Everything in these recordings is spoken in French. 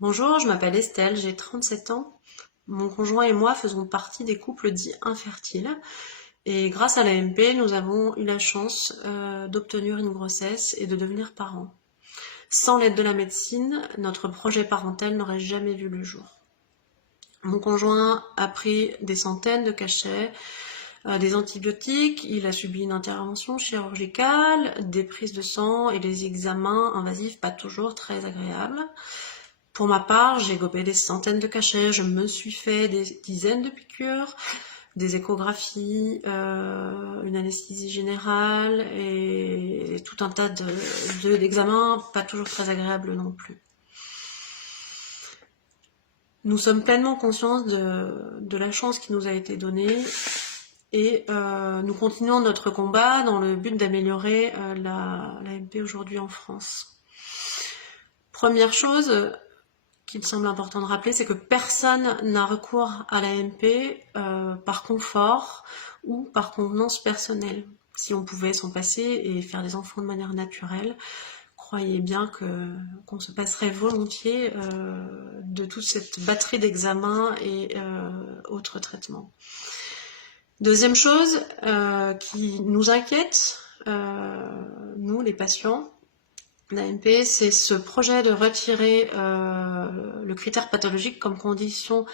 Bonjour, je m'appelle Estelle, j'ai 37 ans. Mon conjoint et moi faisons partie des couples dits infertiles. Et grâce à l'AMP, nous avons eu la chance d'obtenir une grossesse et de devenir parents. Sans l'aide de la médecine, notre projet parental n'aurait jamais vu le jour. Mon conjoint a pris des centaines de cachets, des antibiotiques, il a subi une intervention chirurgicale, des prises de sang et des examens invasifs pas toujours très agréables. Pour ma part, j'ai gobé des centaines de cachets, je me suis fait des dizaines de piqûres, des échographies, une anesthésie générale et tout un tas d'examens pas toujours très agréables non plus. Nous sommes pleinement conscients de la chance qui nous a été donnée et nous continuons notre combat dans le but d'améliorer l'AMP aujourd'hui en France. Première chose qu'il semble important de rappeler, c'est que personne n'a recours à l'AMP par confort ou par convenance personnelle. Si on pouvait s'en passer et faire des enfants de manière naturelle, croyez bien qu'on se passerait volontiers de toute cette batterie d'examens et autres traitements. Deuxième chose qui nous inquiète, nous les patients, l'AMP, c'est ce projet de retirer le critère pathologique comme condition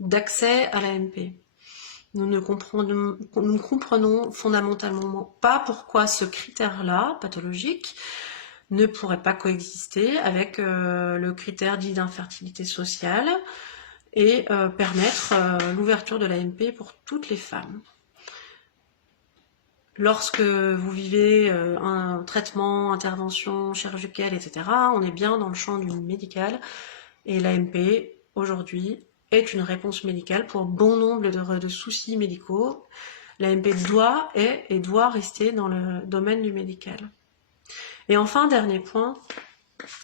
d'accès à l'AMP. Nous ne comprenons fondamentalement pas pourquoi ce critère-là, pathologique, ne pourrait pas coexister avec le critère dit d'infertilité sociale et permettre l'ouverture de l'AMP pour toutes les femmes. Lorsque vous vivez un traitement, intervention chirurgicale, etc., on est bien dans le champ du médical et l'AMP, aujourd'hui, est une réponse médicale pour bon nombre de soucis médicaux. L'AMP doit rester dans le domaine du médical. Et enfin, dernier point,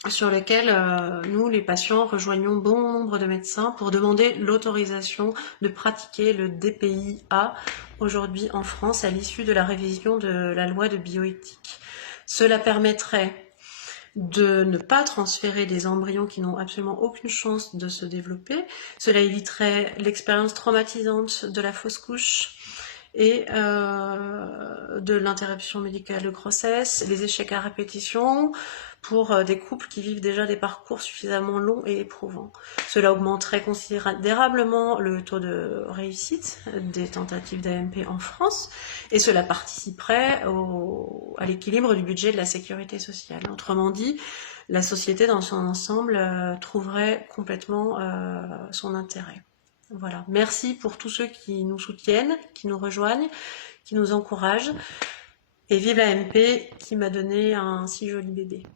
sur lequel nous, les patients, rejoignons bon nombre de médecins pour demander l'autorisation de pratiquer le DPI-A aujourd'hui en France à l'issue de la révision de la loi de bioéthique. Cela permettrait de ne pas transférer des embryons qui n'ont absolument aucune chance de se développer. Cela éviterait l'expérience traumatisante de la fausse couche et de l'interruption médicale de grossesse, les échecs à répétition pour des couples qui vivent déjà des parcours suffisamment longs et éprouvants. Cela augmenterait considérablement le taux de réussite des tentatives d'AMP en France et cela participerait à l'équilibre du budget de la sécurité sociale. Autrement dit, la société dans son ensemble trouverait complètement son intérêt. Voilà. Merci pour tous ceux qui nous soutiennent, qui nous rejoignent, qui nous encouragent. Et vive l'AMP qui m'a donné un si joli bébé.